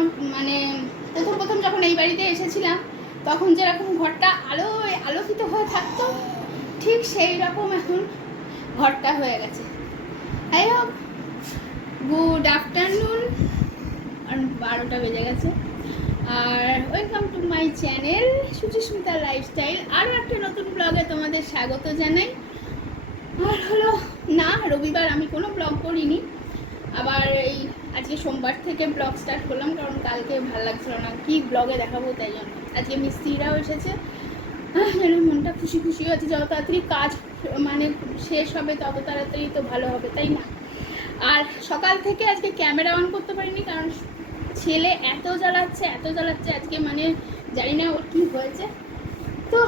আমার মানে প্রথম যখন এই বাড়িতে এসেছিলাম তখন যেরকম ঘরটা আলোকিত হয়ে থাকতো ঠিক সেই রকম এখন ঘরটা হয়ে গেছে। যাই হোক, গুড আফটারনুন, 12টা বেজে গেছে। আর welcome to my channel Suchismita lifestyle. আরও একটা নতুন ব্লগে তোমাদের স্বাগত জানাই। আর হলো না, রবিবার আমি কোনো ব্লগ করিনি, আবার এই আজকে সোমবার থেকে ব্লগ স্টার্ট করলাম, কারণ কালকে ভালো লাগছিল না কি ব্লগে দেখাবো, তাই জন্য। আজকে মিস্ত্রিরাও এসেছে, যেন মনটা খুশি খুশি হচ্ছে। যত তাড়াতাড়ি কাজ মানে শেষ হবে তত তাড়াতাড়ি তো ভালো হবে, তাই না? আর সকাল থেকে আজকে ক্যামেরা অন করতে পারিনি, কারণ ছেলে এত জ্বালাচ্ছে আজকে, মানে জানি না ওর কী হয়েছে। তো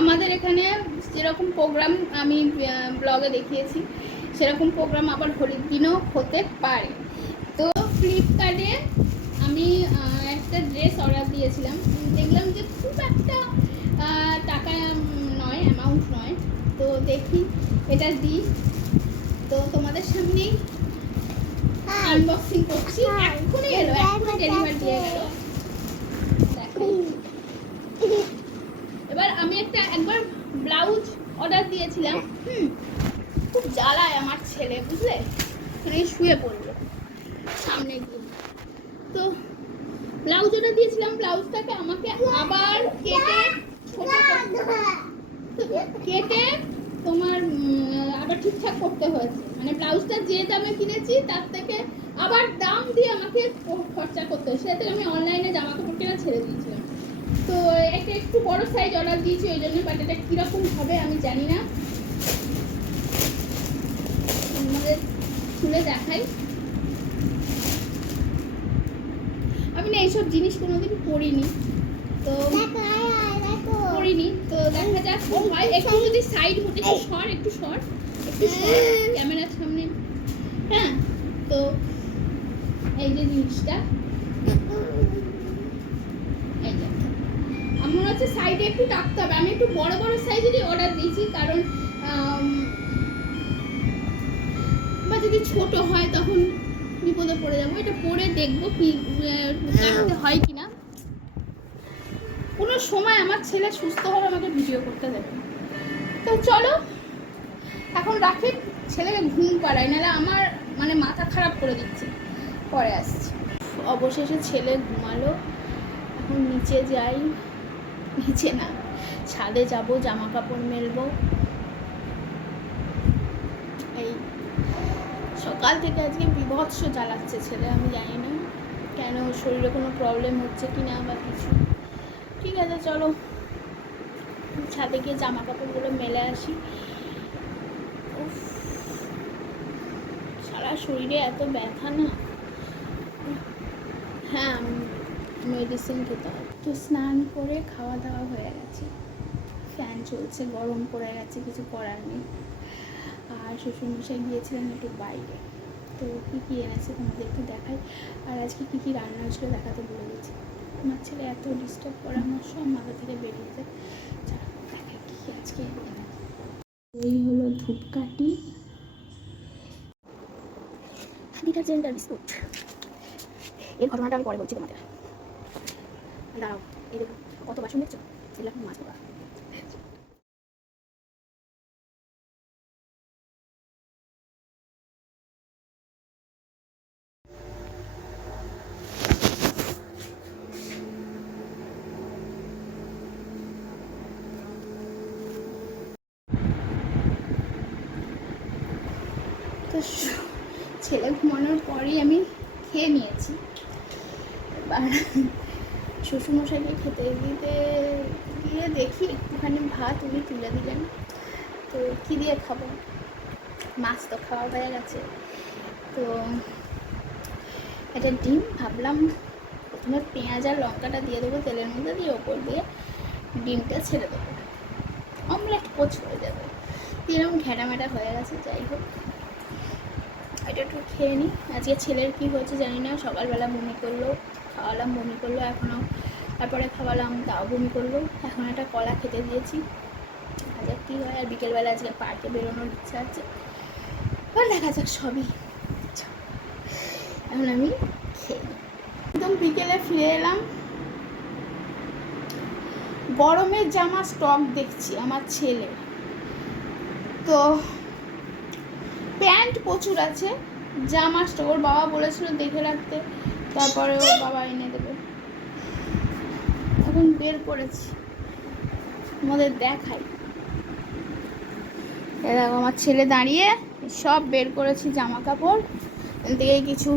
আমাদের এখানে যেরকম প্রোগ্রাম আমি ব্লগে দেখিয়েছি সেরকম প্রোগ্রাম আবার হোলির দিনও হতে পারে। তো ফ্লিপকার্টে আমি একটা ড্রেস অর্ডার দিয়েছিলাম, দেখলাম যে খুব একটা টাকা নয়, অ্যামাউন্ট নয়। তো দেখি এটা দিই, তো তোমাদের সামনেই আনবক্সিং করছি। এক্ষুনি এলো, এক্ষুনি ডেলিভারি দিয়ে গেল। দেখাই, এবার আমি একবার ব্লাউজ অর্ডার দিয়েছিলাম, খুব জ্বালায় আমার ছেলে, বুঝলে, মানে শুয়ে পড়লো সামনে গিয়ে। তো ব্লাউজ অর্ডার দিয়েছিলাম, ব্লাউজটাকে আমাকে আবার কেটে তোমার আবার ঠিকঠাক করতে হয়েছে। মানে ব্লাউজটা যে দামে কিনেছি তার থেকে আবার দাম দিয়ে আমাকে খরচা করতে হয়েছে। সেটা আমি অনলাইনে জামা কাপড় কেনা ছেড়ে দিয়েছিলাম। তো এটা একটু বড় সাইজ অর্ডার দিয়েছি ওই জন্য, বাট এটা কীরকম হবে আমি জানি না, আমাদের খুলে দেখাই। আমি না এইসব জিনিস কোনোদিন করিনি, তো করিনি, তো দেখা যাক হয়। একটু যদি সাইড হতে একটু সর ক্যামেরার সামনে, হ্যাঁ। তো এই যে জিনিসটা, এই যে আমার হচ্ছে সাইডে একটু টাকতে হবে। আমি একটু বড় বড় সাইজেরই অর্ডার দিয়েছি, কারণ বা যদি ছোট হয় তখন বিপদে পড়ে যাবো। এটা পরে দেখবো কি রাখতে হয় কিনা। কোনো সময় আমার ছেলে সুস্থ হলে আমাকে ভিডিও করতে দেবে। তো চলো এখন রাখি, ছেলেকে ঘুম পাড়াই, নাহলে আমার মানে মাথা খারাপ করে দিচ্ছে। পরে আসছি। অবশেষে ছেলে ঘুমালো, এখন নিচে যাই, নিচে না ছাদে যাব, জামা কাপড় মেলবো। এই সকাল থেকে আজকে বিভৎস জ্বালাচ্ছে ছেলে, আমি জানি না কেন, শরীরে কোনো প্রবলেম হচ্ছে কি না বা কিছু। ঠিক আছে, চলো ছাদে গিয়ে জামা কাপড়গুলো মেলে আসি। সারা শরীরে এত ব্যথা না। হ্যাঁ, মেডিসিন খেতে হবে। তো স্নান করে খাওয়া দাওয়া হয়ে গেছে, ফ্যান চলছে, গরম পড়ে গেছে, কিছু করার নেই। আর শ্বশুরমশাই গিয়েছিলেন একটু বাইরে, তো কী কী এনেছে তোমাদেরকে দেখাই। আর আজকে কী কী রান্না হয়েছিল দেখাতে ভুলে গেছি। আমার ছেলে এত ডিস্টার্ব করে, আমার সব মাথা থেকে বেরিয়ে যায়। দেখাই কী কী আজকে। এই হলো ধূপকাঠি, ডিটারজেন্ট আর বিস্কুট। এই ঘটনাটা আমি পরে বলছি তোমাদের, দাঁড়াও। এই দেখো কত বাসন দেখছো, এগুলো এখন মাছ ধোয়া। তো ছেলে ঘুমানোর পরেই আমি খেয়ে নিয়েছি। এবার শ্বশুরমশাইকে খেতে দিতে গিয়ে দেখি একটুখানি ভাত উনি তুলে দিলেন, তো কী দিয়ে খাবো, মাছ তো খাওয়া হয়ে গেছে। তো একটা ডিম ভাবলাম প্রথমে পেঁয়াজ আর লঙ্কাটা দিয়ে দেবো তেলের মধ্যে, দিয়ে ওপর দিয়ে ডিমটা ছেড়ে দেবো, অমলেট পোচ হয়ে যাবে। এরকম ঘ্যাটামেটা হয়ে গেছে। যাই হোক, এটা একটু খেয়ে নিই। আজকে ছেলের কী হয়েছে জানি না, সকালবেলা বমি করলো, খাওয়ালাম বমি করলো, এখনও তারপরে খাওয়ালাম তাও বমি করলো। এখন একটা কলা খেতে দিয়েছি, আজকে কী হয়। আর বিকেলবেলা আজকে পার্কে বেরোনোর ইচ্ছা আছে, আর দেখা যাক সবই। এখন আমি খেয়ে একদম বিকেলে ফিরে এলাম। গরমের জামা স্টক দেখছি আমার ছেলে, তো প্যান্ট প্রচুর আছে, জামা স্টক ওর বাবা বলেছিল দেখে রাখতে, তারপরে ওর বাবা এনে দেবে। এখন বের করেছি, আমাদের দেখাই। দেখো আমার ছেলে দাঁড়িয়ে সব বের করেছি জামা কাপড়, থেকে কিছু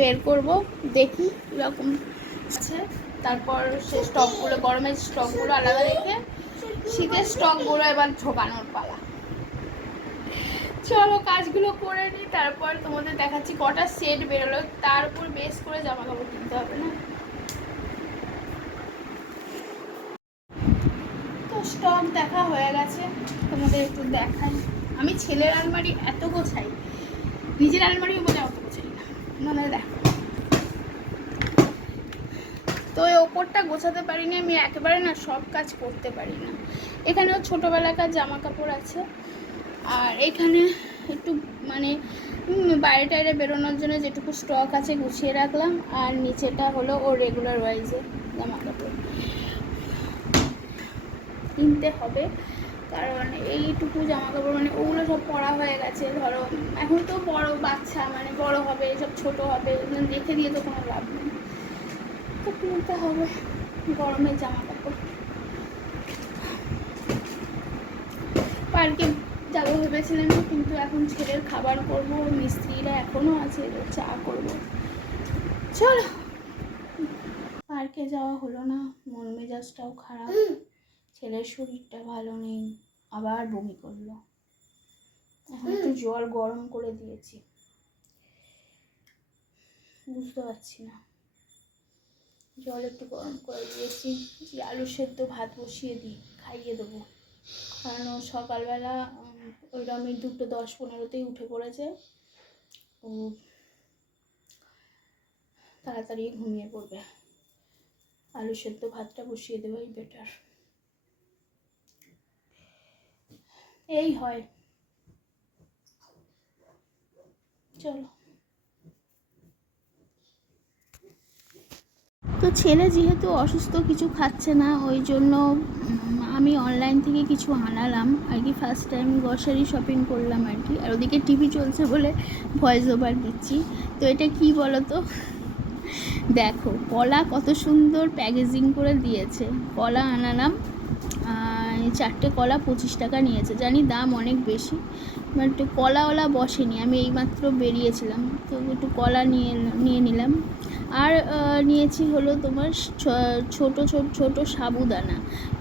বের করব, দেখি এরকম আছে। তারপর সে স্টকগুলো, গরমের স্টকগুলো আলাদা রেখে শীতের স্টকগুলো এবার ঢোকানোর পালা। চলো কাজগুলো করে নিই, তারপর তোমাদের দেখাচ্ছি কটা সেট বেরোলো, তার উপর বেস করে জামা কাপড় কিনতে হবে না। তো স্টক দেখা হয়ে গেছে, তোমাদের একটু দেখাই। আমি ছেলের আলমারি এত গোছাই, নিজের আলমারিও বলে অত গোছাই না, মানে দেখো। তো ওই ওপরটা গোছাতে পারিনি আমি, একেবারে না সব কাজ করতে পারি না। এখানেও ছোটোবেলাকার জামা কাপড় আছে, আর এখানে একটু মানে বাইরে টাইরে বেরোনোর জন্য যেটুকু স্টক আছে গুছিয়ে রাখলাম, আর নিচেটা হলো ও রেগুলার ওয়াইজে জামা কাপড় কিনতে হবে, কারণ এইটুকু জামা কাপড় মানে ওগুলো সব পরা হয়ে গেছে। ধরো এখন তো বড় বাচ্চা, মানে বড় হবে, সব ছোট হবে, রেখে দিয়ে তো কোনো লাভ নেই, তো কিনতে হবে গরমের জামা কাপড়। পার্কে যাবো ভেবেছিলাম, কিন্তু এখন ছেলের খাবার করবো, মিস্ত্রিরা এখনও আছে, চা করবো। চলো, পার্কে যাওয়া হলো না, মন মেজাজটাও খারাপ, ছেলের শরীরটা ভালো নেই, আবার বমি করলো। এখন একটু জল গরম করে দিয়েছি, বুঝতে পারছি না, জল একটু গরম করে দিয়েছি, যে আলু সেদ্ধ ভাত বসিয়ে দিই, খাইয়ে দেবো। কারণ সকালবেলা ওইরকমই 2:10-15 উঠে পড়েছে, ও তাড়াতাড়ি ঘুমিয়ে পড়বে। আলু সেদ্ধ ভাতটা বসিয়ে দেওয়াই বেটার। এই হয়, চলো। তো ছেলে যেহেতু অসুস্থ, কিছু খাচ্ছে না, ওই জন্য আমি অনলাইন থেকে কিছু আনালাম আর কি। ফার্স্ট টাইম গ্রসারি শপিং করলাম আর কি, আর ওদিকে টিভি চলছে বলে ভয়েস ওভার দিচ্ছি। তো এটা কি বলো তো, দেখো কলা কত সুন্দর প্যাকেজিং করে দিয়েছে। কলা আনালাম, 4টে কলা 25 টাকা নিয়েছে, জানি দাম অনেক বেশি, বাট কলাওয়ালা বসেনি, আমি এইমাত্র বেরিয়েছিলাম, তো একটু কলা নিয়ে নিলাম। আর নিয়েছি হলো তোমার ছোট ছোট সাবুদানা,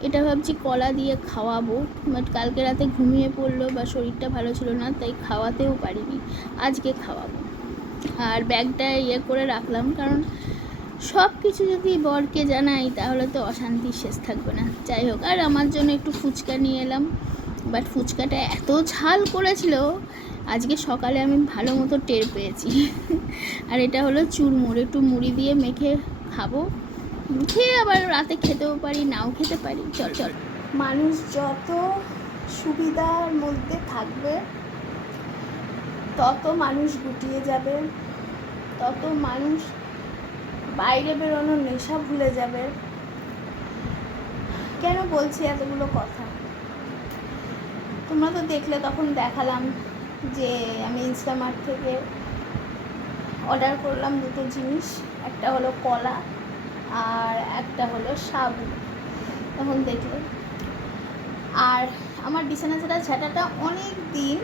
এটা ভাবছি কলা দিয়ে খাওয়াবো, বাট কালকে রাতে ঘুমিয়ে পড়লো বা শরীরটা ভালো ছিল না, তাই খাওয়াতেও পারিনি, আজকে খাওয়াবো। আর ব্যাগটা করে রাখলাম, কারণ সব কিছু যদি বরকে জানাই তাহলে তো অশান্তির শেষ থাকবে না। যাই হোক, আর আমার জন্য একটু ফুচকা নিয়ে এলাম, বাট ফুচকাটা এত ঝাল করেছিল আজকে সকালে আমি ভালো মতো টের পেয়েছি। আর এটা হলো চুরমুড়, একটু মুড়ি দিয়ে মেখে খাবো, খেয়ে আবার রাতে খেতেও পারি, নাও খেতে পারি। চল। মানুষ যত সুবিধার মধ্যে থাকবে তত মানুষ গুটিয়ে যাবে, তত মানুষ বাইরে বেরোনোর নেশা ভুলে যাবে। কেন বলছি এতগুলো কথা, তোমরা তো দেখলে, তখন দেখালাম যে আমি ইনস্টামার্ট থেকে অর্ডার করলাম 2টো জিনিস, একটা হলো কলা আর একটা হলো সাবু, তখন দেখলে। আর আমার বিছানা ঝাঁটাটা অনেক দিন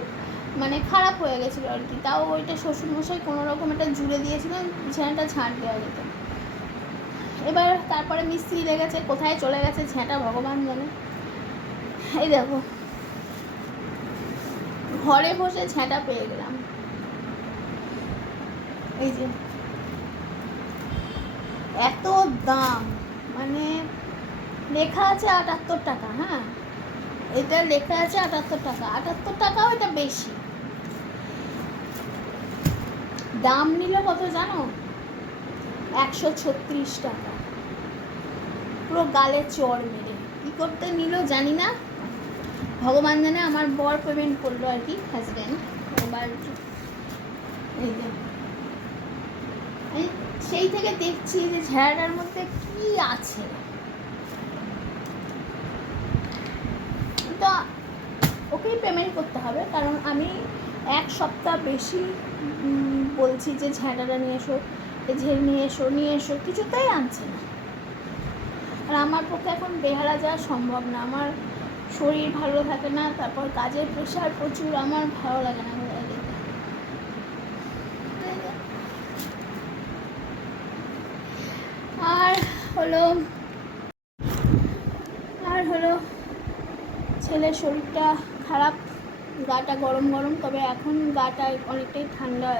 মানে খারাপ হয়ে গেছিলো আর কি, তাও ওইটা শ্বশুরমশাই কোনো রকম একটা জুড়ে দিয়েছিলেন, বিছানাটা ঝাঁট দেওয়া যেত। এবার তারপরে মিস্ত্রি লেগেছে, কোথায় চলে গেছে ঝাঁটা ভগবান জানে। এই দেখো, ঘরে বসে ঝাঁটা পেয়ে গেলাম, এই যে এত দাম, মানে লেখা আছে 78 টাকা। হ্যাঁ, এটা লেখা আছে 78 টাকা, 78 টাকাও এটা বেশি দাম। নিল কত জানো, 136 টাকা, পুরো গালে চড় মেরে। কী করতে নিল জানি না, ভগবান জানে। আমার বর পেমেন্ট করলো আর কি, হাজব্যান্ড। এবার আমি সেই থেকে দেখছি যে ঝাড়াটার মধ্যে কি আছে। তো ওকেই পেমেন্ট করতে হবে, কারণ আমি 1 সপ্তাহ বেশি বলছি যে ঝাঁটাটা নিয়ে এসো, ঝেড়ে নিয়ে এসো, কিছুতেই আনছে না। আর আমার পক্ষে এখন বেহারা যাওয়া সম্ভব না, আমার শরীর ভালো থাকে না, তারপর কাজের প্রেশার প্রচুর, আমার ভালো লাগে না বেহারা যেতে। আর হলো ছেলের শরীরটা খারাপ, গাটা গরম গরম, তবে এখন গাটা অনেকটাই ঠান্ডা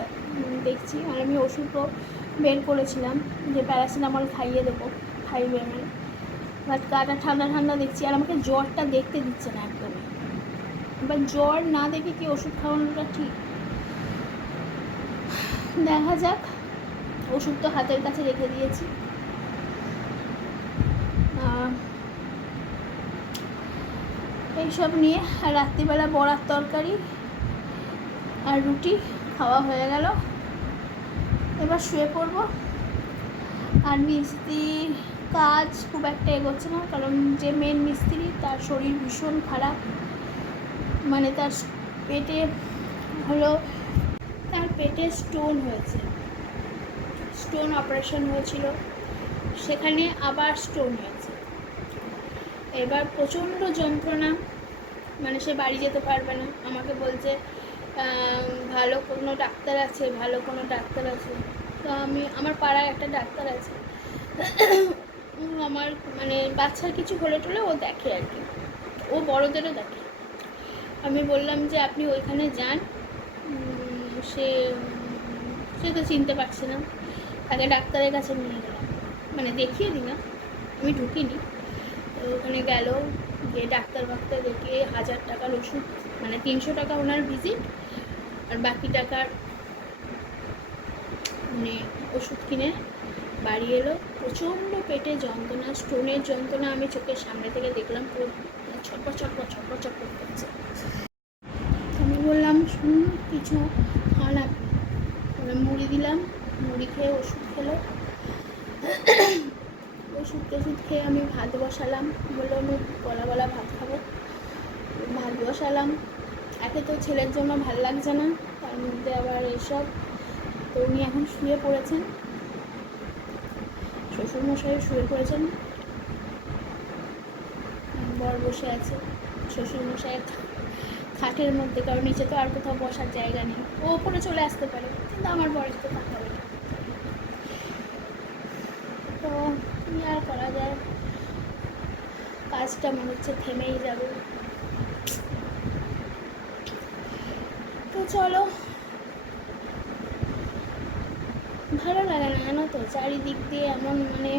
দেখছি। আর আমি ওষুধও বের করেছিলাম যে প্যারাসিটামল খাইয়ে দেবো 5 ml, বাট গাটা ঠান্ডা ঠান্ডা দেখছি। আর আমাকে জ্বরটা দেখতে দিচ্ছে না একদমই। এবার জ্বর না দেখে কি ওষুধ খাওয়ানোটা ঠিক? দেখা যাক। ওষুধ তো হাতের কাছে রেখে দিয়েছি। এইসব নিয়ে আর রাত্রিবেলা বড়ার তরকারি আর রুটি খাওয়া হয়ে গেল। এবার শুয়ে পড়বো। আর মিস্ত্রি কাজ খুব একটা এগোচ্ছে না, কারণ যে মেন মিস্ত্রি তার শরীর ভীষণ খারাপ। মানে তার পেটে স্টোন হয়েছে, স্টোন অপারেশন হয়েছিল, সেখানে আবার স্টোন হয়েছে। এবার প্রচণ্ড যন্ত্রণা, মানে সে বাড়ি যেতে পারবে না। আমাকে বলছে ভালো কোনো ডাক্তার আছে। তো আমার পাড়ায় একটা ডাক্তার আছে, আমার মানে বাচ্চার কিছু হলে টলে ও দেখে আর কি, ও বড়োদেরও দেখে। আমি বললাম যে আপনি ওইখানে যান। সে তো চিনতে পারছে না। তাকে ডাক্তারের কাছে নিয়ে গেলাম, মানে দেখিয়ে দিলাম, আমি ঢুকিনি। তো ওখানে গেল, গিয়ে ডাক্তার দেখিয়ে 1000 টাকার ওষুধ, মানে 300 টাকা ওনার ভিজিট, আর বাকি টাকার মানে ওষুধ কিনে বাড়ি এলো। প্রচণ্ড পেটে যন্ত্রণা, স্টোনের যন্ত্রণা, আমি চোখের সামনে থেকে দেখলাম, পুরো ছটপট করছে। আমি বললাম শুনুন কিছু খান আপনি। মুড়ি দিলাম, মুড়ি খেয়ে ওষুধ খেলো। ওষুধ খেয়ে আমি ভাত বসালাম, বললো আমি গলা ভাত খাবো। ভাত বসালাম। একে তো ছেলের জন্য ভাল লাগছে না, তার মধ্যে আবার এসব। তো উনি এখন শুয়ে পড়েছেন, শ্বশুরমশাই শুয়ে পড়েছেন, বর বসে আছে। শ্বশুরমশাই খাটের মধ্যে, কারণ নিচে তো আর কোথাও বসার জায়গা নেই। ও ওপরে চলে আসতে পারে, কিন্তু আমার বরের তো থাকা হবে না। তো কী আর করা যায়, কাজটা মনে হচ্ছে থেমেই যাবে। তো চলো, ভালো লাগে না জানো তো, চারিদিক দিয়ে এমন মানে